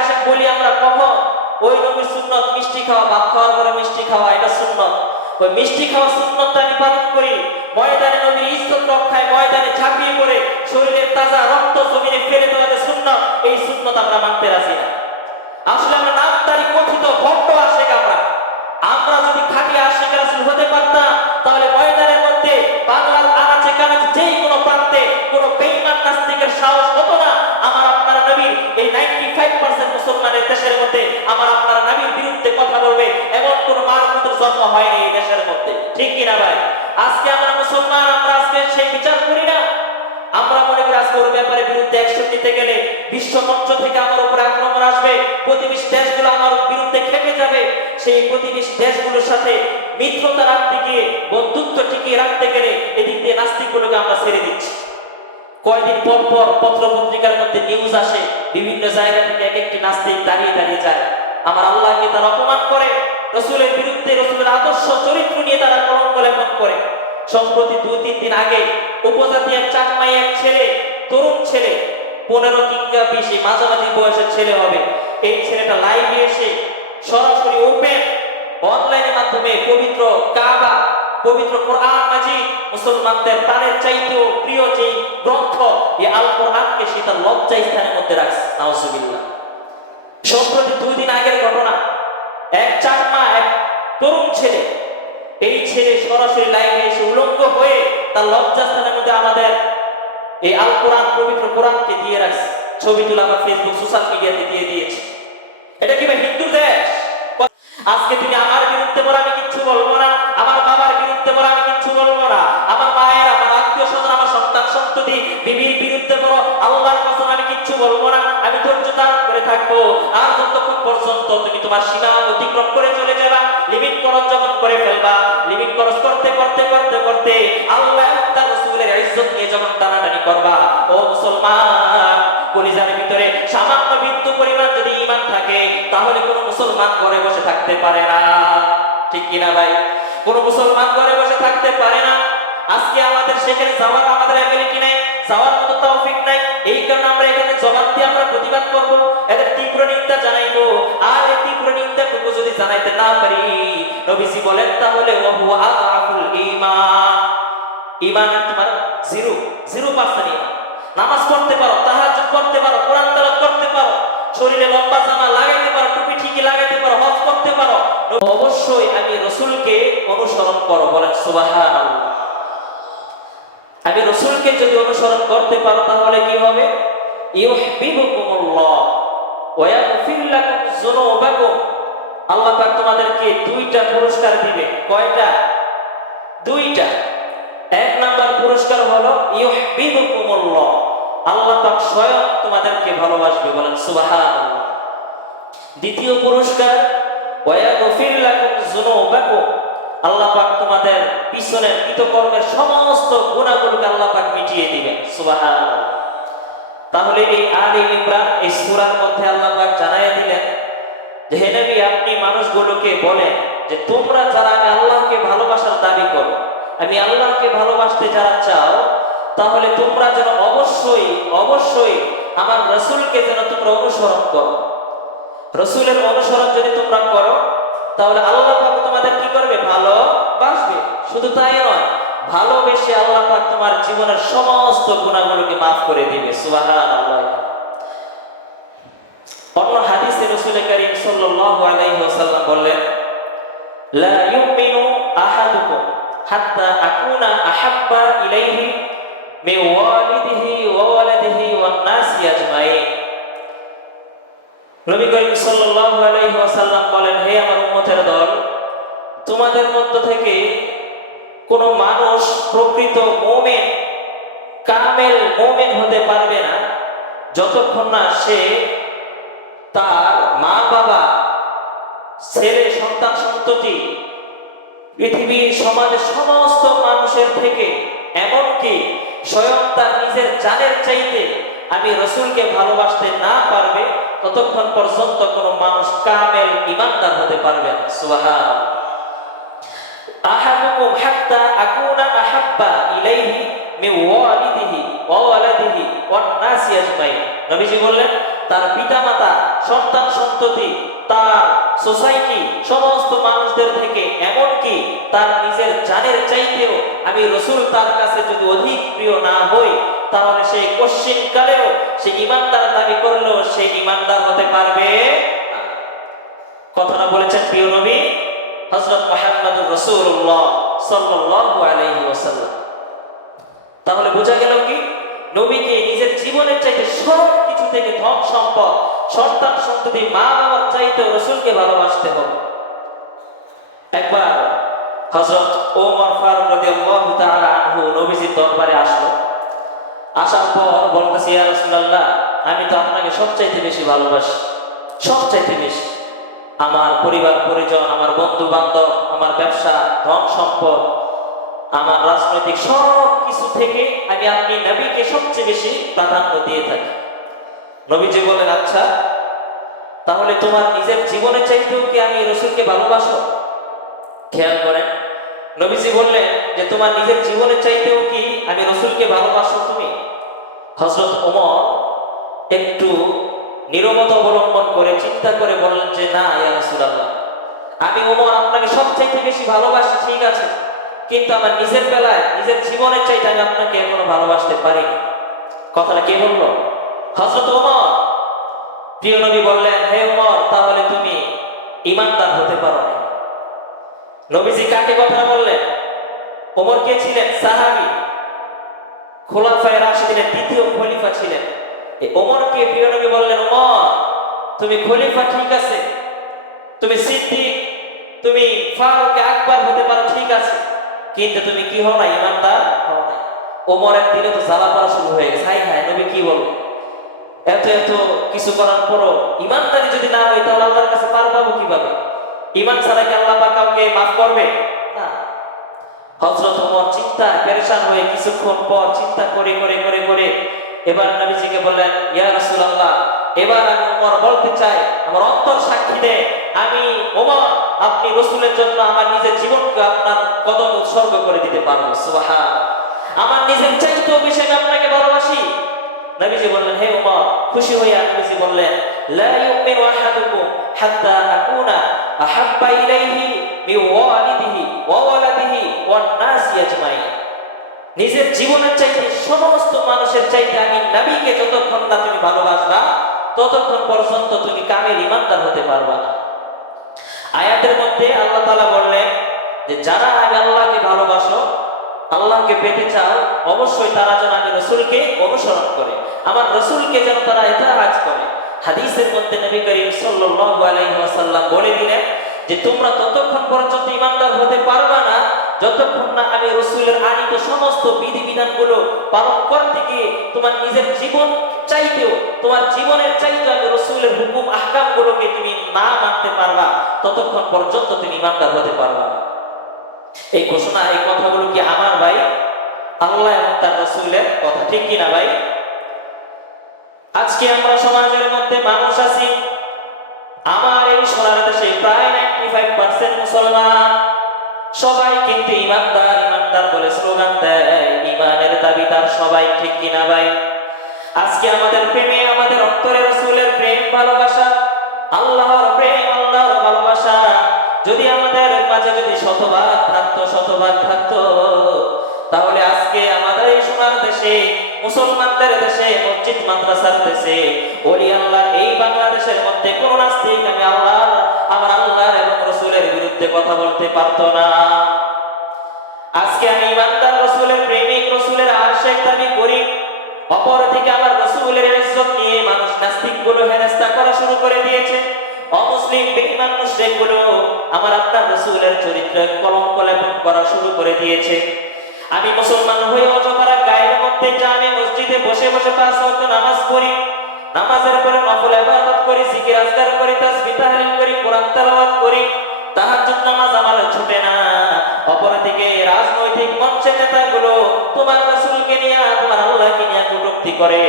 আশেক বলি আমরা কখন? ওই নবীর সুন্নত মিষ্টি খাওয়া, ভাত খাওয়ার পরে মিষ্টি খাওয়া, এটা সুন্নত। ওই মিষ্টি খাওয়া সুন্নতটা আমি পালন করি। ময়দানে নবীর ইজ্জত রক্ষায় ময়দানে ঝাঁপিয়ে পড়ে শরীরের তাজা রক্ত জমিনে ফেলে দেওয়াতে সুন্নত, এই সুন্নত আমরা মানতে রাজি না। আসলে আমরা নামদারি কথিত ভক্ত আশেক। আমরা যদি খাঁটি আশেক রাসূল হতে পারতাম, তাহলে ময়দানের মধ্যে বাংলার আনাচে কানাচে যেই কোনো প্রান্তে কোনো বেঈমান নাস্তিকের সাহস হতো না আমার আপনার নবীর এই 95% মুসলমানের দেশের মধ্যে আমার আপনার নবীর বিরুদ্ধে কথা বলবে এমন কোন মারফতের জন্ম হয়নি এই দেশের মধ্যে। ঠিক কিনা ভাই? আজকে আমরা মুসলমান, আমরা আজকে সেই বিচার করি না। আমরা মনে করি আজকে ওর ব্যাপারে বিরুদ্ধে অ্যাকশন নিতে গেলে বিশ্ব মঞ্চ থেকে আমার উপরে আক্রমণ আসবে, প্রতিবেশী দেশগুলো আমার বিরুদ্ধে খেপে যাবে। সেই প্রতিবেশী দেশগুলোর সাথে মিত্রতা রাখতে গিয়ে, বন্ধুত্ব টিকিয়ে রাখতে গেলে এদিক দিয়ে নাস্তিকগুলোকে আমরা ছেড়ে দিচ্ছি। কয়েকদিন পর পর পত্র পত্রিকার মধ্যে নিউজ আসে, বিভিন্ন জায়গা থেকে এক একটি নাস্তিক দাঁড়িয়ে দাঁড়িয়ে যায়, আমার আল্লাহকে তারা অপমান করে, রসুলের বিরুদ্ধে, রসুলের আদর্শ চরিত্র নিয়ে তারা কলঙ্ক লেপন করে। সম্প্রতি 2-3 দিন আগে উপজাতি এক চাকমাই এক ছেলে, তরুণ ছেলে, 15 কিংবা 20 মাঝামাঝি বয়সের ছেলে হবে, এই ছেলেটা লাইভে এসে সরাসরি ওপেন অনলাইনের মাধ্যমে পবিত্র কাবা, পবিত্র কোরআন মাজিদ, মুসলমানদের প্রাণের চাইতেও প্রিয় যে গ্রন্থ এই আল কোরআনকে সে তার লজ্জা স্থানের মধ্যে রাখছে। নাউজুবিল্লাহ। সম্প্রতি 2 দিন আগের ঘটনা, এক চাকমা এক তরুণ ছেলে, এই ছেলে সরাসরি লাইভে এসে উলঙ্গ হয়ে তার লজ্জা স্থানের মধ্যে আমাদের এই আল কোরআন, পবিত্র কোরআনকে দিয়ে রাখছে। ছবি তুলে আমার ফেসবুক সোশ্যাল মিডিয়াতে দিয়ে দিয়েছে। এটা কি হিন্দু দেশ? আজকে তুমি আমার বিরুদ্ধে বলো, আমি কিচ্ছু বলবো না। আমার বাবার বিরুদ্ধে বলো, আমি কিচ্ছু বলবো না। আমার মায়ের, আমার আত্মীয় স্বজন, আমার সন্তান সন্ততি, বিবির বিরুদ্ধে বলো, আল্লাহর কসম আমি কিচ্ছু বলবো না। আমি ধৈর্য ধারণ করে থাকবো। আর যতক্ষণ পর্যন্ত তুমি তোমার সীমা অতিক্রম করে চলে যাবা, লিমিট ক্রস যখন করে ফেলবা, লিমিট ক্রস করতে করতে করতে করতে আল্লাহ এবং তার রাসূলের ইজ্জত নিয়ে যখন টানাটানি করবা, ও মুসলমান, কলিজার ভিতরে সামান্য বিন্দু পরিমাণ যদি ঈমান থাকে, তাহলে কোন মুসলমান ঘরে বসে থাকতে পারে না। ঠিক কিনা ভাই? কোন মুসলমান ঘরে বসে থাকতে পারে না। আজকে আমাদের সেখানে যাওয়ার আমাদের এবিলিটি নাই, যাওয়ার মতো তৌফিক নাই। এই কারণে আমরা এখানে জবাব দিয়ে আমরা প্রতিবাদ করব, এদের তীব্র নিন্দা জানাইবো। আর এই তীব্র নিন্দাটুকু যদি জানাইতে না পারি, নবীজি বলেন তাহলে ওয়াহু আযআফুল ঈমান, ঈমানের তোমার 0% ঈমান। নামাজ পড়তে পারো, তাহাজ্জুদ করতে পারো, কোরআন তেলাওয়াত করতে পারো, শরীরে লম্বা জামা লাগাইতে পারো, টুপি ঠিকই লাগাইতে পারো, হজ করতে পারো, অবশ্যই আমি রাসূলকে অনুসরণ করো। বলেন সুবহানাল্লাহ। আমি রাসূলকে যদি অনুসরণ করতে পারো তাহলে কি হবে? ইউহিব্বুকুমুল্লাহ ওয়া ইয়াগফির লাকুম যুনুবাকুম। আল্লাহ পাক তোমাদেরকে 2টা পুরস্কার দিবে। কয়টা? 2টা। 1 নাম্বার পুরস্কার হলো ইউহিব্বুকুমুল্লাহ, আল্লাহ পাক স্বয়ং তোমাদেরকে ভালোবাসবে। বলেন সুবহানাল্লাহ। দ্বিতীয় পুরস্কার ওয়া ইয়াগফির লাকুম যুনুবাকুম, আল্লাহ পাক তোমাদের পিছনের কৃতকর্মের সমস্ত গুনাহগুলোকে আল্লাহ পাক মিটিয়ে দিবেন। সুবহানাল্লাহ। তাহলে এই আলে ইমরান এই সূরার মধ্যে আল্লাহ পাক জানায়া দিলেন যে হে নবী, আপনি মানুষগুলোকে বলেন যে তোমরা যারা আমি আল্লাহকে ভালোবাসার দাবি করো, আমি আল্লাহকে ভালোবাসতে যারা চাও, তাহলে তোমরা যেন অবশ্যই অবশ্যই আমার রাসূলকে যেন তোমরা অনুসরণ করো। রাসূলের অনুসরণ যদি তোমরা করো, তাহলে আল্লাহ পাক তোমাদের কি করবে? ভালোবাসবে। শুধু তাই নয়, ভালোবেসে আল্লাহ পাক তোমার জীবনের সমস্ত গুনাহগুলোকে মাফ করে দিবে। সুবহানাল্লাহ। অন্য হাদিসে রাসূল কারীম সাল্লাল্লাহু আলাইহি ওয়াসাল্লাম বললেন, লা ইউমিনু আহাদুকুম হাত্তা আকুনা আহাব্বা ইলাইহি মিন ওয়ালিদিহি ওয়া ওয়ালাদিহি ওয়ান নাসি আজমাইন। নবী করিম সাল্লাল্লাহু আলাইহি ওয়াসাল্লাম বলেন, হে আমার উম্মতের দল, তোমাদের মধ্য থেকে কোন মানুষ প্রকৃত মুমিন, কামেল মুমিন হতে পারবে না যতক্ষণ না সে তার মা বাবা, ছেলে সন্তান সন্ততি, পৃথিবীর সমাজের সমস্ত মানুষের থেকে, এমনকি স্বয়ং তার নিজের জানের চাইতে আমি রাসূলকে ভালোবাসতে না পারবে, ততক্ষণ পর্যন্ত কোন মানুষ কামেল ঈমানদার হতে পারবে না। সুবহানাল্লাহ। আহাদুকুম হাত্তা আকুনা আহাব্বা ইলাইহি মিন ওয়ালিদিহি ওয়া ওয়ালাদিহি ওয়ান নাসি আজমাইন। নবীজি বললেন, তার পিতামাতা, সন্তান সন্ততি, তার সোসাইটি, সমস্ত মানুষদের থেকে, এমনকি তার নিজের জানের চাইতেও আমি রসুল তার কাছে যদি অধিক প্রিয় না হই, তাহলে সে কশ্চিন কালেও সে ইমানদার দাবি করলেও সে ইমানদার হতে পারবে না। কথাটা বলেছেন প্রিয় নবী হযরত মুহাম্মদুর রাসূলুল্লাহ সাল্লাল্লাহু আলাইহি ওয়াসাল্লাম। তাহলে বোঝা গেল কি, নবীকে নিজের জীবনের চাইতে সব কিছু থেকে, ধন সম্পদ, সন্তান সন্ততি, মা বাবার চাইতে রসুলকে ভালোবাসতে হবে। একবার হযরত ওমর ফারুক রাদিয়াল্লাহু তাআলা আনহু নবীজির দরবারে আসলো। আসার পর বলতেছে, ইয়া রাসূলুল্লাহ, আমি তো আপনাকে সবচাইতে বেশি ভালোবাসি, সবচাইতে বেশি। আমার পরিবার পরিজন, আমার বন্ধু বান্ধব, আমার ব্যবসা, ধন সম্পদ, আমার রাজনৈতিক সব কিছু থেকে আমি আপনি নবীকে সবচেয়ে বেশি প্রাধান্য দিয়ে থাকি। নবীজি বলেন, আচ্ছা তাহলে তোমার নিজের জীবনের চাইতেও কি আমি রসুলকে ভালোবাসো? খেয়াল করেন, নবীজি বললেন যে তোমার নিজের জীবনের চাইতেও কি আমি রসুলকে ভালোবাসো তুমি? হযরত ওমর একটু নীরবতা অবলম্বন করে চিন্তা করে বললেন যে না ইয়া রাসূলুল্লাহ, আমি ওমর আপনাকে সবচাইতে বেশি ভালোবাসি, ঠিক আছে, কিন্তু আমার নিজের বেলায়, নিজের জীবনের চাইতে আমি আপনাকে এখনো ভালোবাসতে পারিনি। কথাটা কে বললো? হযরত ওমর। প্রিয় নবী বললেন, হে ওমর, তাহলে তুমি ঈমানদার হতে পারো না। নবীজি কাকে কথাটা বললেন? ওমর কে ছিলেন? সাহাবী, খোলাফায়ে রাশিদিনের দ্বিতীয় খলিফা ছিলেন। এই ওমরকে প্রিয় নবী বললেন, ওমর তুমি খলিফা ঠিক আছে, তুমি সিদ্দিক, তুমি ফারুক আকবর হতে পারো ঠিক আছে, কিন্তু তুমি কি হও না? ঈমানদার হও না। ওমরের দিলে তো জ্বালা পড়া শুরু হয়ে গেছে, হাই হাই নবী কি বলবে, এত এত কিছু করার পরও ঈমানদারি যদি না হয় তাহলে আল্লাহর কাছে পার পাবো কিভাবে? ঈমান ছাড়া কি আল্লাহ পাক কাউকে মাফ করবে না? হযরত ওমর চিন্তা পেরেশান হয়ে কিছুক্ষণ পর চিন্তা করে করে করে করে এবার নবীজিকে বললেন, ইয়া রাসূলুল্লাহ, এবার আমি ওমর বলতে চাই, আমার অন্তর সাক্ষী দেয়, আমি ওমর আপনি রসুলের জন্য আমার নিজের জীবনকে আপনার কদম উৎসর্গ করে দিতে পারবো। সুবহানাল্লাহ, আমার নিজের চাইতেও বেশি আমি আপনাকে ভালোবাসি। নবীজি বললেন, হে ওমর, খুশি হইয়া নবীজি বললেন, লা ইউমিনু আহাদুকুম হাত্তা আকুনা আহাব্বা ইলাইহি মিন ওয়ালিদিহি ওয়া ওয়ালাদিহি ওয়ান নাসি আজমাইন। নিজের জীবনের চাইতে, সমস্ত মানুষের চাইতে আমি নবীকে যতক্ষণ না তুমি ভালোবাসবা, ততক্ষণ পর্যন্ত তুমি কামেল ঈমানদার হতে পারবা না। আয়াতের মধ্যে আল্লাহ তাআলা বললেন যে যারা আমি আল্লাহকে ভালোবাসো, আল্লাহকে পেতে চাও, অবশ্যই তারা যেন আমি রসুলকে অনুসরণ করে, আমার রসুলকে যেন তারা ইতাআত করে। হাদিসের মধ্যে নবী করিম সাল্লাল্লাহু আলাইহি ওয়াসাল্লাম বলে দিলেন যে তোমরা ততক্ষণ পর্যন্ত ঈমানদার হতে পারবা না যতক্ষণ না আমি রসুলের আনিত সমস্ত বিধিবিধানগুলো পালন করতে গিয়ে তোমার নিজের জীবন চাইতেও, তোমার জীবনের চাইতেও আমি রসুলের হুকুম আহকামগুলোকে তুমি না মানতে পারবা, ততক্ষণ পর্যন্ত তুমি ঈমানদার হতে পারবা না। এই ঘোষণা, এই কথাগুলো কি আমার ভাই? আল্লাহ এবং তার রাসূলের কথা, ঠিক কিনা ভাই? আজকে আমরা সমাজের মধ্যে মানুষ আছি, আমার এই সোনার দেশে প্রায় 95% মুসলমান, সবাই কিন্তু ঈমানদার ঈমানদার বলে স্লোগান দেয়, ঈমানের দাবিদার সবাই, ঠিক কিনা ভাই? আজকে আমাদের প্রেমে, আমাদের অন্তরে রাসূলের প্রেম ভালোবাসা, আল্লাহর প্রেম, আল্লাহর ভালোবাসা যদি আমাদের মাঝে যদি শতভাগ থাকতো, তাহলে আজকে আমাদের এই সোনার দেশে, মুসলমানদের দেশে, মসজিদ মাদ্রাসার দেশে, ওলি আল্লাহ এই বাংলাদেশের মধ্যে কোন নাস্তিক আমি আমার আল্লাহর এবং রসুলের বিরুদ্ধে কথা বলতে পারতো না। আজকে আমি ঈমানদার, রসুলের প্রেমিক, রসুলের আশিক দাবি করি, অপরদিকে আমার রসুলের ইজ্জত নিয়ে মানুষ নাস্তিকগুলো হেনস্থা করা শুরু করে দিয়েছে। অমুসলিম বেঈমান মুশরিকগুলো আমার আপনার রাসূলের চরিত্রে কলঙ্ক লেপন করা শুরু করে দিয়েছে। আমি মুসলমান হয়ে অজপাড়া গায়ের মধ্যে জামে মসজিদে বসে বসে 5 ওয়াক্ত নামাজ পড়ি, নামাজের পরে নফল ইবাদত করি, জিকির আজকার করি, তাসবিহ তাহলিল করি, কোরআন তেলাওয়াত করি, তাহাজ্জুদ নামাজ আমার ছুটে না। অপরদিকে রাজনৈতিক মঞ্চের নেতাগুলো তোমার রাসূলকে নিয়ে, তোমার আল্লাহকে নিয়ে কটূক্তি করে,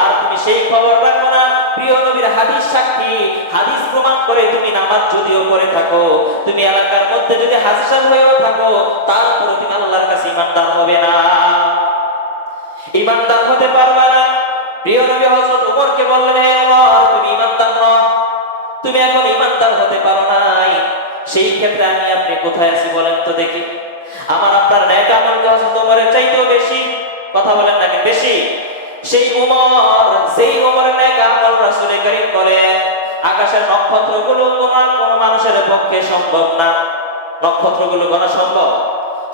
আর তুমি সেই খবর রাখো না। প্রিয় নবীর হাদিস সাক্ষী, হাদিস প্রমাণ করে তুমি নামাজ যদিও করে থাকো, তুমি এলাকার মধ্যে যদি হাজির হয়েও থাকো, তারপরে তুমি আল্লাহর কাছে ঈমানদার হবে না, ঈমানদার হতে পারবে না। প্রিয় নবী হযরত ওমরকে বললেন, হে ওমর, তুমি ঈমানদার নও, তুমি এখন ঈমানদার হতে পারো নাই। সেই ক্ষেত্রে আমি আপনি কোথায় আছি বলেন তো দেখি? আমার আপনার নেক আমল কি হযরত ওমরের চাইতেও বেশি? কথা বলেন নাকি বেশি? সেই ওমর, সেই ওমরের নেক আমল রাসূল করিম বলেন, আকাশের নক্ষত্রগুলো কোন মানুষের পক্ষে সম্ভব না। নক্ষত্রগুলো গোনা সম্ভব?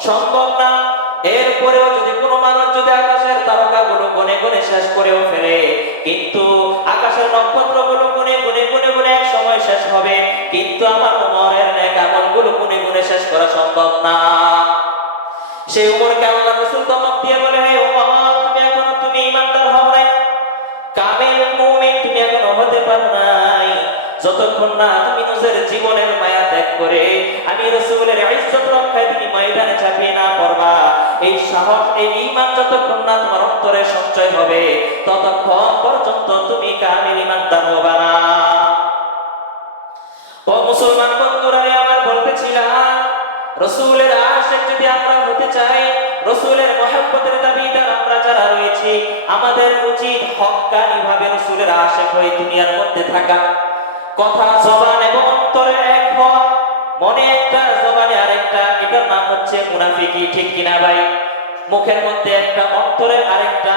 সম্ভব না। এরপরেও যদি কোনো মানুষ যদি আকাশের তারকাগুলো গুনে গুনে শেষ করেও ফেলে, কিন্তু আকাশের নক্ষত্রগুলো গুনে গুনে গুনে গুনে এক সময় শেষ হবে, কিন্তু আমার ওমরের নেক আমলগুলো গুনে গুনে শেষ করা সম্ভব না। সেই ওমরকে আল্লাহ রাসূল ধমক দিয়ে বলে, হে ওমর, তুমি ঈমানদার হও নাই, কামিল মুমিন তুমি এখনো হতে পারো নাই, যতক্ষণ না তুমি নিজের জীবনের মায়া ত্যাগ করে আমি রাসূলের ইজ্জত রক্ষায় তুমি ময়দানে ঝাঁপিয়ে না পড়বা, এই সাহস, এই ঈমান যতক্ষণ না তোমার অন্তরে সঞ্চয় হবে, ততক্ষণ পর্যন্ত তুমি কামিল ঈমানদার হবা না। ও মুসলমান বন্ধুরা, আমার বলতেছিলাম, রাসূলের আশিক যদি আমরা হতে চাই, রাসূলের মহব্বতের দাবিদার আমরা যারা রয়েছি, আমাদের উচিত হক্কানি ভাবে রাসূলের আশিক হয়ে দুনিয়ার মধ্যে থাকা। কথা, জবান এবং অন্তরে এক হওয়া, মনে একটা জবানে আরেকটা, এটার নাম হচ্ছে মুনাফিকি, ঠিক কিনা ভাই? মুখের মধ্যে একটা, অন্তরে আরেকটা,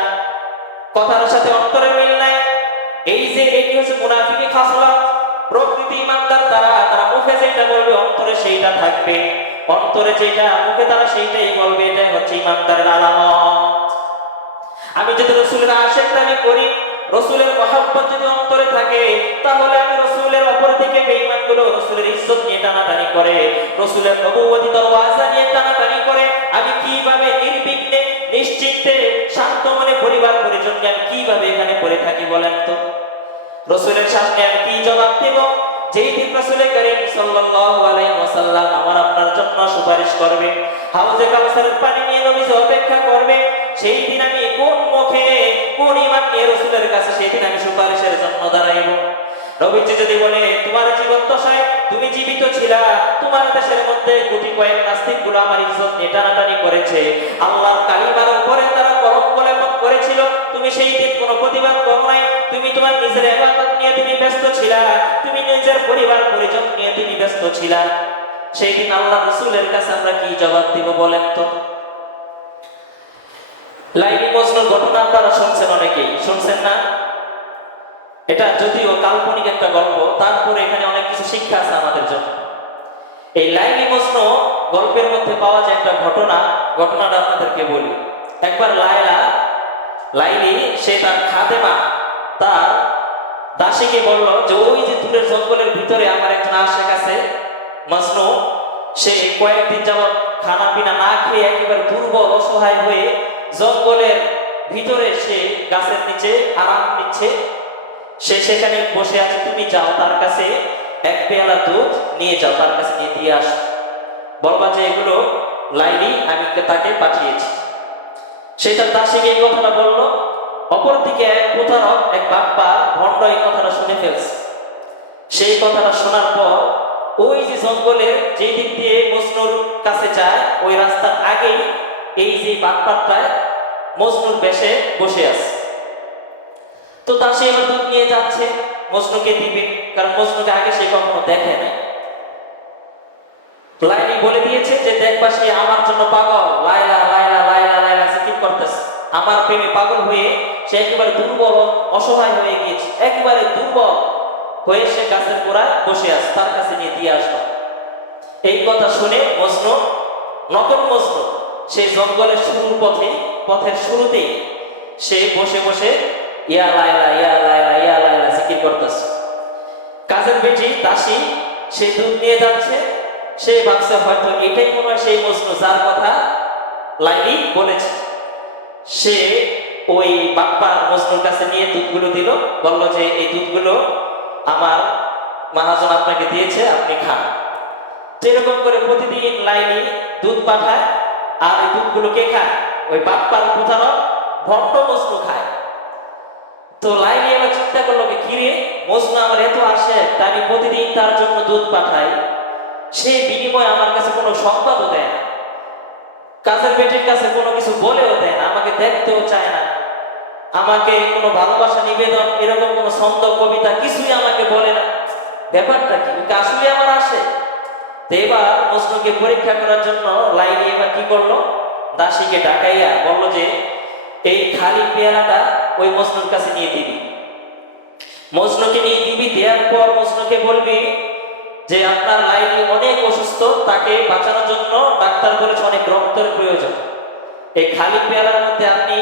কথার সাথে অন্তরের মিল নাই, এই যে এটি হচ্ছে মুনাফিকি খাসলাত। প্রকৃতি ইমানদার তারা মুখে যেটা বলবে অন্তরে সেইটা থাকবে, অন্তরে যেটা মুখে তারা সেইটাই বলবে, এটাই হচ্ছে ইমানদারের আলামত। আমি যদি রাসূলের আশিক দাবি করি, রাসূলের মহব্বত যদি অন্তরে থাকে, তাহলে আমি রাসূলের অপর দিকে বেঈমানগুলো রাসূলের ইজ্জত নিয়ে টানাটানি করে, রাসূলের নবুয়তি দরওয়াজা নিয়ে টানাটানি করে, আমি কিভাবে নির্বিঘ্নে নিশ্চিন্তে শান্ত মনে পরিবার পরিজন নিয়ে আমি কিভাবে এখানে পড়ে থাকি বলেন তো? রাসূলের সামনে আমি কি জবাব দেব? যেই দিন রাসূল করিম সাল্লাল্লাহু আলাইহি ওয়াসাল্লাম আমার আপনার জন্য সুপারিশ করবে, হাউজে কাউসারের পানি নিয়ে নবীজি অপেক্ষা করবে, সেই দিন আমি কোন মুখে কোন ঈমান নিয়ে রাসূলের কাছে সেই দিন আমি সুপারিশের জন্য দাঁড়াইব? নবীজি যদি বলে, তোমার জীবন দশায় তুমি জীবিত ছিলা, তোমার দেশের মধ্যে কোটি কয়েক নাস্তিকগুলো আমার ইজ্জত নিয়ে টানাটানি করেছে, আল্লাহর কালিমার উপরে তারা কলঙ্ক লেপন করেছিল, তুমি সেই দিন কোনো প্রতিবাদ করো নাই, তুমি তোমার নিজের ইবাদত নিয়ে তুমি ব্যস্ত ছিলা, তুমি নিজের পরিবার পরিজন নিয়ে তুমি ব্যস্ত ছিলা, সেই দিন আল্লাহ রাসূলের কাছে আমরা কি জবাব দিব বলেন তো? লাইলি মজনুর ঘটনা আপনারা শুনছেন, অনেকেই শুনছেন না? এটা যদিও কাল্পনিক একটা গল্প, তারপরে এখানে অনেক কিছু শিক্ষা আছে আমাদের জন্য। এই লাইলি মজনু গল্পের মধ্যে পাওয়া যায় একটা ঘটনাটা আপনাদেরকে বলি। একবার লাইলি সে তার খাদেমা, তার দাসীকে বলল যে ওই যে দূরের জঙ্গলের ভিতরে আমার একজন আশিক আছে মজনু, সে কয়েকদিন যাবৎ খানা পিনা না খেয়ে একেবারে দুর্বল অসহায় হয়ে জঙ্গলের ভিতরে সে গাছের নিচে আরাম নিচ্ছে, সে সেখানে বসে আছে, তুমি যাও তার কাছে এক পেয়ালা দুধ নিয়ে যাও, তার কাছে নিয়ে দিয়ে আসো, বলবা যে এগুলো লাইলি আমি তাকে পাঠিয়েছি। সে তার দাসীকে এই কথাটা বলল। অপরদিকে এক প্রতারক, এক বাপ্পা ভণ্ড এই কথাটা শুনে ফেলছে। সেই কথাটা শোনার পর ওই যে জঙ্গলের যে দিক দিয়ে মজনুর কাছে যায়, ওই রাস্তার আগেই এই যে বাপ্পাটায় মজনুর বেশে বসে আছে। তো দাসী এবার দুধ নিয়ে যাচ্ছে, মজনুকে দিবে, কারণ মজনুকে আগে সে কখনো দেখে নাই। লাইলি বলে দিয়েছে যে দেখবা সে আমার জন্য পাগল, লাইলা লাইলা লাইলা লাইলা জিকির করতেছে, আমার প্রেমে পাগল হয়ে সে একেবারে দুর্বল অসহায় হয়ে গিয়েছে, একেবারে দুর্বল হয়ে সে গাছের গোড়ায় বসে আছে, তার কাছে নিয়ে দিয়ে আসলো। এই কথা শুনে মজনু, নকল মজনু, সেই জঙ্গলের পথের শুরুতেই সে বসে বসে ইয়া লাইলা ইয়া লাইলা ইয়া লাইলা জিকির করতেছে। কাজের বেটি দাসী সে দুধ নিয়ে যাচ্ছে, সে ভাবছে হয়তো এটাই মনে হয় সেই মজনু যার কথা লাইলি বলেছে। সে ওই বাপ্পা মজনুর কাছে নিয়ে দুধগুলো দিল, বলল যে এই দুধগুলো আমার মহাজন আপনাকে দিয়েছে, আপনি খান। তো এরকম করে প্রতিদিন লাইলি দুধ পাঠায়, আর এই দুধগুলো কে খায়? ওই বাপ্পার প্রধারক ভণ্ড মজনু খায়। তো লাইলি এবার চিন্তা করলো কি রে, মজনু আমার এত আসে, তা আমি প্রতিদিন তার জন্য দুধ পাঠাই, সে বিনিময়ে আমার কাছে কোনো সংবাদও দেয় না, কাজের বেটির কাছে কোনো কিছু বলেও দেয় না, আমাকে দেখতেও চায় না, আমাকে কোনো ভালোবাসা নিবেদন এরকম কোনো ছন্দ কবিতা কিছুই আমাকে বলে না। ব্যাপারটা কি, ওকে আসলে আমার আসে? তো এবার মজনুকে পরীক্ষা করার জন্য লাইলি এবার কি করলো, দাসীকে ডাকাইয়া বলল যে এই খালি পেয়ালাটা ওই মজনুর কাছে নিয়ে দিবি। মজনুকে নিয়ে দিবি, দেওয়ার পর মজনুকে বলবি যে আপনার লাইলি অনেক অসুস্থ, তাকে বাঁচানোর জন্য ডাক্তার বলেছে অনেক রক্তের প্রয়োজন। এই খালি পেয়ালার মধ্যে আপনি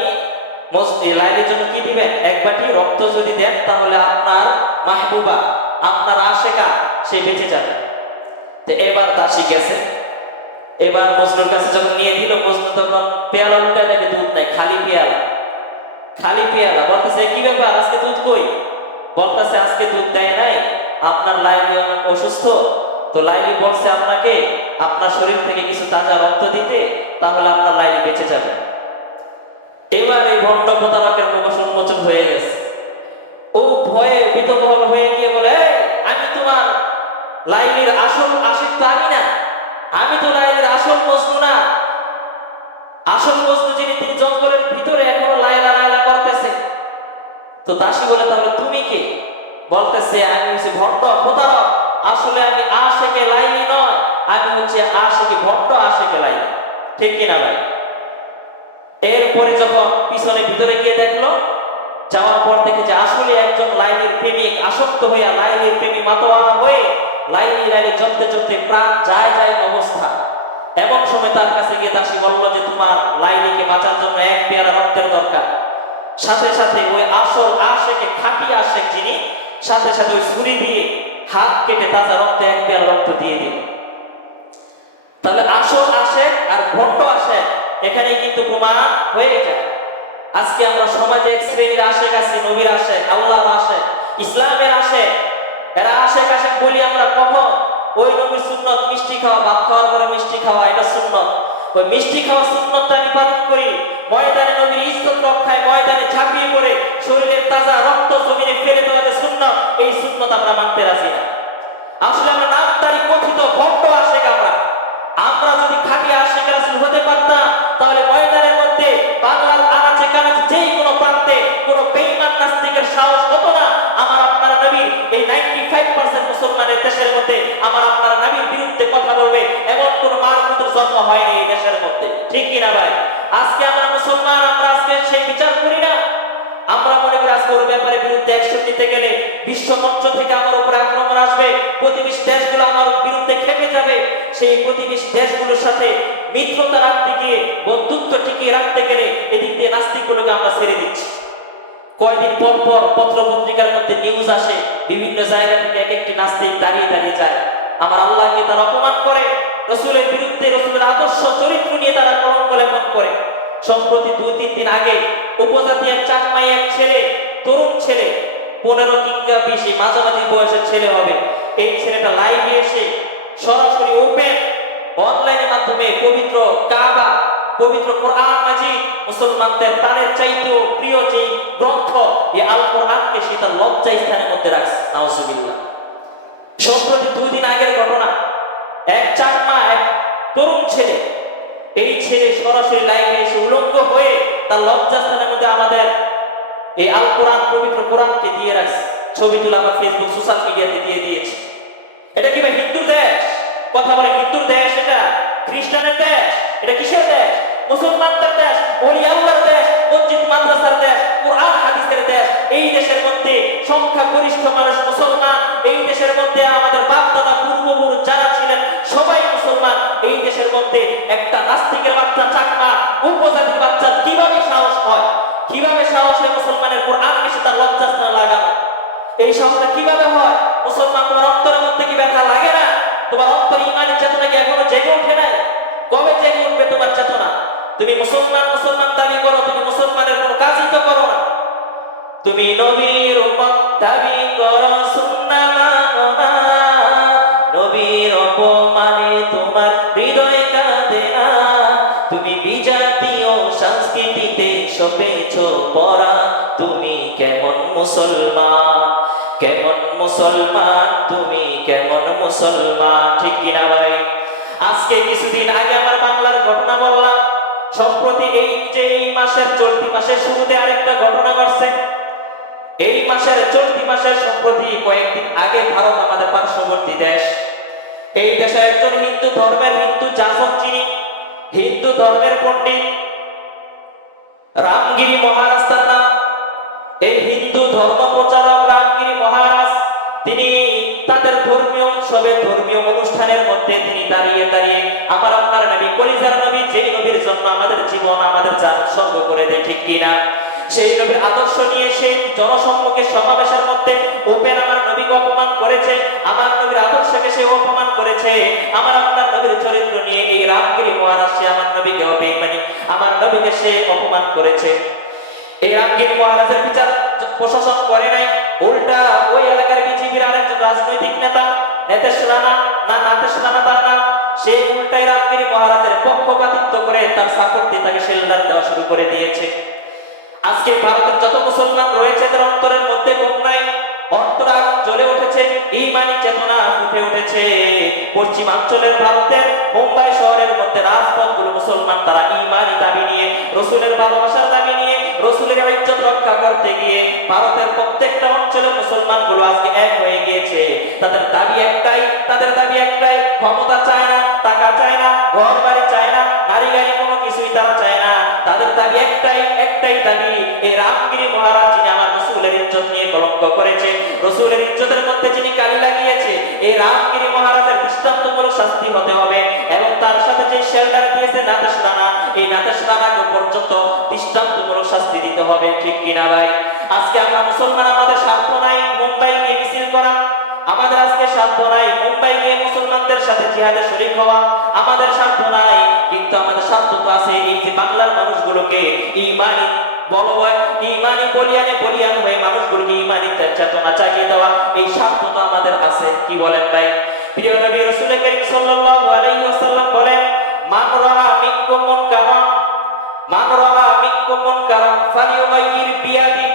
লাইলির জন্য কি দিবেন, এক বাটি রক্ত যদি দেন তাহলে আপনার মাহবুবা, আপনার আশেকা, সে বেঁচে যাবে। তো এবার দাসী গেছে, এবার মজনুর কাছে যখন নিয়ে দিল, মজনু তখন পেয়ালা উল্টায় দেখে দুধ নাই, খালি পেয়ালা। খালি পেয়ালা, বলতেছে কি ব্যাপার, আজকে দুধ কই? বলতেছে আজকে দুধ দেয় নাই, আপনার লাইলি অনেক অসুস্থ, তো লাইলি বলছে আপনাকে আপনার শরীর থেকে কিছু তাজা রক্ত দিতে, তাহলে আপনার লাইলি বেঁচে যাবে। এবার এই ভণ্ড প্রতারকের মুখ উন্মোচন হয়ে গেছে। ও ভয়ে বিতহল হয়ে গিয়ে বলে, আমি তোমার লাইলির আসল আশিক তো আমি না, আমি তো লাইলির আসল মজনু না। আসল মজনু যিনি, তিনি জঙ্গলের ভিতরে এখনো লাইলা লাইলা করতেছে। তো দাসী বলে তাহলে তুমি কে? বলতেছে আমি হচ্ছে ভণ্ড প্রতারক, আসলে আমি আশেকে লাইলি নয়, আমি হচ্ছে আশেকে ভণ্ড, আশেকে লাইলি। ঠিক কিনা ভাই? এরপরে যখন পিছনে ভিতরে গিয়ে দেখলো, যাওয়ার পর দেখে যে আসলে একজন লাইলির প্রেমিক আসক্ত হইয়া লাইলির প্রেমী মাতোয়ারা হয়ে লাইলি লাইলি চলতে চলতে প্রাণ যায় যায় অবস্থা। এমন সময় তার কাছে গিয়ে দাসী বলল যে তোমার লাইলিকে বাঁচার জন্য এক পেয়ালা রক্তের দরকার। সাথে সাথে ওই আসল আশেকে, খাঁটি আশেক যিনি, সাথে সাথে ওই ছুরি দিয়ে হাত কেটে তাজা রক্তে এক পেয়ালা রক্ত দিয়ে দিল। তাহলে আসল আশেক আর ভণ্ড আশেক এখানে কিন্তু প্রমাণ হয়ে যায়। আজকে আমরা সমাজে এক শ্রেণীর আশেক আছে, নবীর আশেক, আল্লাহর আশেক, ইসলামের আশেক। এরা আশেক আশেক বলি আমরা কখন? ওই নবীর সুন্নত মিষ্টি খাওয়া, ভাত খাওয়ার পরে মিষ্টি খাওয়া, এটা সুন্নত। ওই মিষ্টি খাওয়া সুন্নতটা আমি পালন করি। ময়দানে নবীর ইজ্জত রক্ষায় ময়দানে ঝাঁপিয়ে পড়ে শরীরের তাজা রক্ত জমিনে ফেলে দেওয়া যে সুন্নত, এই সুন্নত আমরা মানতে রাজি না। আসলে আমরা নামদারি কথিত ভক্ত আশেক। আমরা যদি খাঁটি আশেক রাসূল হতে পারতাম, তাহলে ময়দানের মধ্যে বাংলার আনাচে কানাচে যেই কোনো প্রান্তে কোনো বেঈমান নাস্তিকের সাহস হতো না আমার আপনারা নবীর এই 95% মুসলমানের দেশের মধ্যে আমার আপনারা নবীর বিরুদ্ধে কথা বলবে, এমন কোন মারকুতুর জন্ম হয়নি এই দেশের মধ্যে। ঠিক কিনা ভাই? আজকে আমরা মুসলমান, আমরা আজকে সেই বিচার করি না। আমরা মনে করি আজকে ওর ব্যাপারে বিরুদ্ধে অ্যাকশন নিতে গেলে বিশ্ব মঞ্চ থেকে আমার উপরে আক্রমণ আসবে, প্রতিবেশী দেশগুলো আমার বিরুদ্ধে খেপে যাবে। সেই প্রতিবেশী দেশগুলোর সাথে মিত্রতা রাখতে গিয়ে, বন্ধুত্ব টিকিয়ে রাখতে গেলে এদিক দিয়ে নাস্তিকগুলোকে আমরা ছেড়ে দিচ্ছি। কয়েকদিন পর পর পত্র পত্রিকার মধ্যে নিউজ আসে, বিভিন্ন জায়গা থেকে এক একটি নাস্তিক দাঁড়িয়ে দাঁড়িয়ে যায়, আমার আল্লাহকে তারা অপমান করে, রসুলের বিরুদ্ধে, রসুলের আদর্শ চরিত্র নিয়ে তারা কলঙ্ক লেপন করে। সম্প্রতি 2-3 দিন আগে উপজাতি এক চাকমাই এক ছেলে, তরুণ ছেলে, 15 কিংবা 20 মাঝামাঝি বয়সের ছেলে হবে, এই ছেলেটা লাইভে এসে সরাসরি ওপেন অনলাইনের মাধ্যমে পবিত্র কাবা, পবিত্র কোরআন মাজিদ, মুসলমানদের প্রাণের চাইতেও প্রিয় যে গ্রন্থ এই আল কোরআনকে সে তার লজ্জা স্থানের মধ্যে রাখছে। নাউজুবিল্লাহ। সম্প্রতি 2 দিন আগের ঘটনা, এক চাকমা এক তরুণ ছেলে, এই ছেলে সরাসরি লাইভে এসে উলঙ্গ হয়ে তার লজ্জা স্থানের মধ্যে আমাদের এই আল কোরআন, পবিত্র কোরআনকে দিয়ে রাখছে। ছবি তুলে আমার ফেসবুক, সোশ্যাল মিডিয়াতে দিয়ে দিয়েছে। এটা কি ভাই হিন্দুর দেশ? কথা বলে হিন্দুর দেশ? এটা খ্রিস্টানের দেশ? এটা কিসের দেশ? মুসলমানদের দেশ, ওলি আল্লাহর দেশ, মসজিদ মাদ্রাসার দেশ, কোরআন হাদিসের দেশ। এই দেশের মধ্যে সংখ্যাগরিষ্ঠ মানুষ মুসলমান। এই দেশের মধ্যে আমাদের বাপ দাদা পূর্বপুরুষ যারা ছিলেন সবাই মুসলমান। এই দেশের মধ্যে একটা নাস্তিকের বাচ্চা, চাকমা উপজাতির বাচ্চা কিভাবে সাহস হয়, কিভাবে সাহস হয় মুসলমানের কোরআনকে এসে তার লজ্জাস্থানে লাগানো? এই সাহসটা কিভাবে হয়? মুসলমান, তোমার অন্তরের মধ্যে কি ব্যথা লাগে না? তোমার অন্তর ইমানের চেতনা কি এখনো জেগে ওঠে নাই? কবে জেগে উঠবে তোমার চেতনা? তুমি মুসলমান মুসলমান দাবি করো, তুমি মুসলমানের কোনো কাজই তো করো না। তুমি নবীর উম্মত দাবি করো, সুন্নাহ মানো না, নবীর অপমানে তোমার হৃদয় কাঁদে না। তুমি বিজাতীয় সংস্কৃতিতে সপেছো পড়া, তুমি কেমন মুসলমান, কেমন মুসলমান, তুমি কেমন মুসলমান? ঠিক কিনা ভাই? আজকে কিছুদিন আগে আমার বাংলার ঘটনা বললাম, সম্প্রতি এই যে এই মাসের চলতি মাসের শুরুতে আরেকটা ঘটনা ঘটে। চলতি মাসের সম্প্রতি কয়েকদিন আগে ভারত আমাদের পার্শ্ববর্তী দেশ, এই দেশে একজন হিন্দু যাজক, যিনি হিন্দু ধর্মের পণ্ডিত, রামগিরি মহারাজ তার নাম। এই হিন্দু ধর্ম প্রচারক রামগিরি মহারাজ, তিনি তাদের ধর্মীয় উৎসবে, ধর্মীয় অনুষ্ঠানের মধ্যে তিনি দাঁড়িয়ে দাঁড়িয়ে আমার আপনার নবী, কলিজার নবী, যেই নবীর জন্য আমাদের জীবন, আমাদের জান উৎসর্গ করে দেয়, ঠিক কিনা, সেই নবীর আদর্শ নিয়ে সেই জনসম্মুখে সমাবেশের মধ্যে ওপেন আমার নবীকে অপমান করেছে, আমার নবীর আদর্শকে সে অপমান করেছে, আমার আপনার নবীর চরিত্র নিয়ে এই রামগিরি মহারাজ সে আমার নবীকে আমার নবীকে সে অপমান করেছে। এই রামগিরি মহারাজের বিচার প্রশাসন করে নাই, উল্টা ওই এলাকার বিজেপির আরেকজন রাজনৈতিক নেতা নেতেশ রানা তার নাম, সে উল্টাই রামগিরি মহারাজের পক্ষপাতিত্ব করে তার সাপোর্ট দিয়ে তাকে শেল্টার দেওয়া শুরু করে দিয়েছে। আজকে ভারতের যত মুসলমান রয়েছে তার অন্তরের মধ্যে বন্যায় অন্তর আগুন জ্বলে উঠেছে, ঈমানি চেতনা ফুটে উঠেছে। পশ্চিমাঞ্চলের ভারতের মুম্বাই শহরের মধ্যে রাজপথগুলো মুসলমান তারা ঈমানি দাবি নিয়ে, রসুলের ভালোবাসার দাবি নিয়ে, রসুলের ইজ্জত রক্ষা করতে গিয়ে ভারতের প্রত্যেকটা অঞ্চলের মুসলমানগুলো আজকে এক হয়ে গিয়েছে। তাদের দাবি একটাই, ক্ষমতা চায় না, টাকা চায় না, ঘর বাড়ি চায় না, নারী গাড়ি কোনো কিছুই তারা চায় না। তাদের দাবি একটাই দাবি, এই রামগিরি মহারাজ যিনি আমার রসুলের ইজ্জত নিয়ে কলঙ্ক করেছে, রসুলের ইজ্জতের মধ্যে যিনি কালি লাগিয়েছে, এই রামগিরি মহারাজের দৃষ্টান্তমূলক শাস্তি হতে হবে। এবং তার সাথে যে শেল্টার দিয়েছে নাতেশ রানা, এই নাতেশ রানাকে পর্যন্ত দৃষ্টান্তমূলক শাস্তি দিতে হবে, ঠিক কিনা ভাই? আজকে আমরা মুসলমান, আমাদের স্বার্থ নাই মুম্বাই গিয়ে মিছিল করা, আমাদের আজকে স্বার্থ নাই মুম্বাই গিয়ে মুসলমানদের সাথে জিহাদে শরীক হওয়া, আমাদের স্বার্থ নাই। কিন্তু আমাদের স্বার্থ তো আছে এই যে বাংলার মানুষগুলোকে ঈমানি বলিয়ান হয়ে মানুষগুলোকে ঈমানি চেতনা জাগিয়ে দেওয়া, এই স্বার্থ তো আমাদের আছে। কি বলেন ভাই? প্রিয় নবী রাসূল করিম সাল্লাল্লাহু আলাইহি ওয়াসাল্লাম বলেন, মান রাআ মিনকুম মুনকারান ফালিয়ুগাইয়ির বিয়াদি।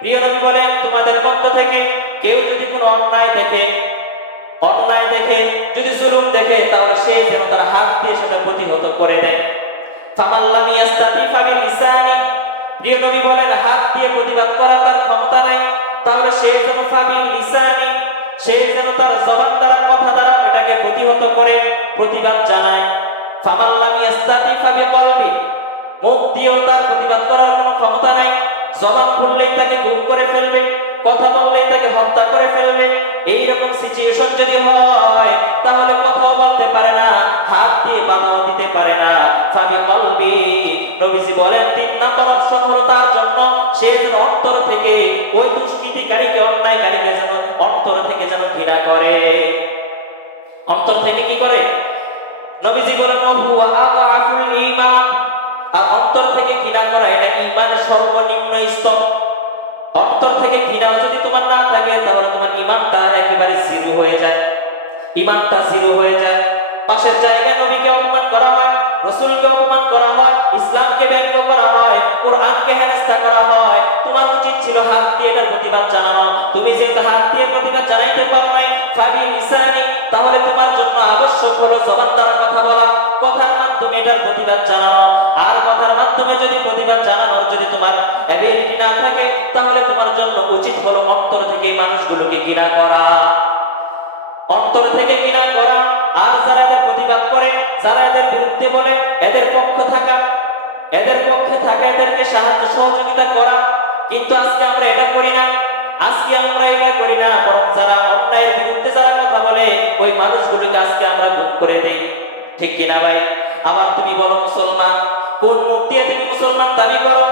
প্রিয় নবী বলেন, তোমাদের মধ্য থেকে কেউ যদি কোনো অন্যায় দেখে, যদি জুলুম দেখে, তাহলে সে যেন তার হাত দিয়ে সেটা প্রতিহত করে দেয়। ফামাল্লাম ইয়াস্তাতি ফাবিলিসানি। প্রিয় নবী বলেন, হাত দিয়ে প্রতিবাদ করা তার ক্ষমতা নাই, তাহলে সে যেন ফাবিলিসানি, সে যেন তার জবান দ্বারা, কথা দ্বারা এটাকে প্রতিহত করে, প্রতিবাদ জানায়। ফামাল্লাম ইয়াস্তাতি ফাবিকলবি। মুখ দিয়েও তার প্রতিবাদ করার কোনো ক্ষমতা নাই, জবান খুললেই তাকে গুম করে ফেলবে, কথা বললেই তাকে হত্যা করে ফেলবে। এইরকম সিচুয়েশন যদি হয়, তাহলে কথাও বলতে পারে না, হাত দিয়ে বাধাও দিতে পারে না। ফাবি কলবি, নবীজি বলেন 3 নম্বর অপশন হলো তার জন্য, সে যেন অন্তর থেকে ওই দুষ্কৃতিকারীকে, অন্যায়কারীকে যেন অন্তর থেকে যেন ঘৃণা করে। অন্তর থেকে কি করে? নবীজি বলেন হুয়া আযাফুল ঈমান। আর অন্তর থেকে ঘৃণা করা এটা ঈমানের সর্বনিম্ন স্তর। অন্তর থেকে ঘৃণা যদি তোমার না থাকে, তাহলে তোমার ঈমানটা একেবারে জিরো হয়ে যায়, ঈমানটা জিরো হয়ে যায়। পাশের জায়গায় নবীকে অপমান করা হয়, রাসূলকে অপমান করা হয়, ইসলামকে ব্যঙ্গ করা হয়, কোরআনকে হেনস্থা করা হয়। তোমার উচিত ছিল হাত দিয়ে এটার প্রতিবাদ জানানো। তুমি যেহেতু হাত দিয়ে প্রতিবাদ জানাইতে পারো নাই, ফাবি লিসানি, তাহলে তোমার জন্য আবশ্যক হলো জবান দ্বারা কথা বলা, কথার মাধ্যমে এটার প্রতিবাদ জানানো। আর কথার মাধ্যমে যদি প্রতিবাদ জানানোর যদি তোমার অ্যাবিলিটি না থাকে, তাহলে তোমার জন্য উচিত হলো অন্তর থেকে মানুষগুলোকে ঘৃণা করা, অন্তর থেকে ঘৃণা করা। আর যারা এদের প্রতিবাদ করে, যারা এদের বিরুদ্ধে বলে, এদের পক্ষে থাকা, এদেরকে সাহায্য সহযোগিতা করা। কিন্তু আজকে আমরা এটা করি না, বরং যারা অন্যায়ের বিরুদ্ধে যারা কথা বলে, ওই মানুষগুলোকে আজকে আমরা গুম করে দেই, ঠিক কিনা ভাই? আবার তুমি বলো মুসলমান, কোন মুখ দিয়ে তুমি মুসলমান দাবি করো?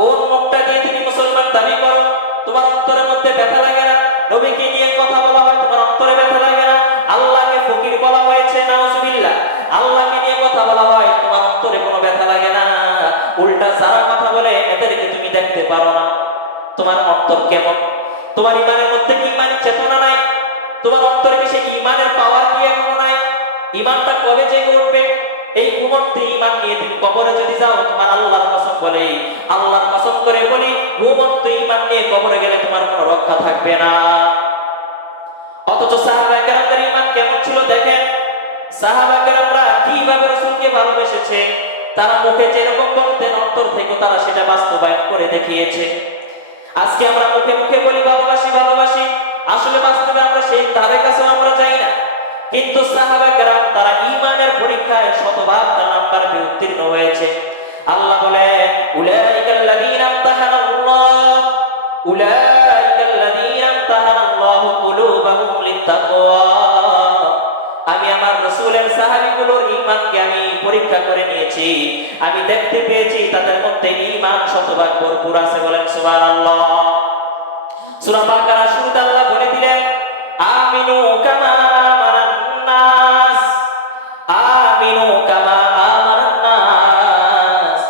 কোন মুখটা দিয়ে তুমি মুসলমান দাবি করো? তোমার অন্তরের মধ্যে ব্যথা লাগে না? নবীকে নিয়ে কথা বলা হয়, তোমার অন্তরে ব্যথা লাগে না? আল্লাহকে ফকির বলা হয়েছে, নাউজুবিল্লাহ, আল্লাহকে নিয়ে কথা বলা হয়, তোমার অন্তরে কোনো ব্যথা লাগে না? উল্টা যারা কথা বলে এদেরকে তুমি দেখতে পারো না। তোমার অন্তর কেমন? তোমার ঈমানের মধ্যে কি ঈমানের চেতনা নাই? তোমার অন্তরে কি সেই ঈমানের পাওয়ার কি এখনো নাই? ঈমানটা কবে জেগে উঠবে? এই ঘুমন্ত ঈমান নিয়ে তুমি কবরে যদি যাও, তোমার আল্লাহর কসম করে বলি, ঘুমন্ত ঈমান নিয়ে কবরে গেলে তোমার কোনো রক্ষা থাকবে না। অথচ সাহাবায়ে কেরামদের ঈমান কেমন ছিল দেখেন। সাহাবায়ে কেরামরা কিভাবে রাসূলকে ভালোবেসেছে, তারা মুখে যেরকম বলতেন, অন্তর থেকে তারা সেটা বাস্তবায়ন করে দেখিয়েছে। আজকে আমরা মুখে মুখে বলি ভালোবাসি ভালোবাসি, আসলে বাস্তবে আমরা সেই তাদের কাছে আমরা যাই না। কিন্তু সাহাবায়ে কেরাম তারা ঈমানের পরীক্ষায় শতভাগ তার নাম্বারে উত্তীর্ণ হয়েছে। আল্লাহ বলেন উলাইকাল্লাযীনা ইমতাহানাল্লাহ উলাইকাল্লাযীনা ইমতাহানাল্লাহু কুলুবাহুম লিত্তাকওয়া। আমি আমার রাসূলের সাহাবীগুলোর ঈমানকে আমি পরীক্ষা করে নিয়েছি, আমি দেখতে পেয়েছি তাদের মধ্যে ঈমান শতভাগ ভরপুর আছে। বলেন সুবহানাল্লাহ। সূরা বাকারা শুরুতে আল্লাহ বলে দিলেন আমিনু কামা আমানান নাস, আমিনু কামা আমানান নাস।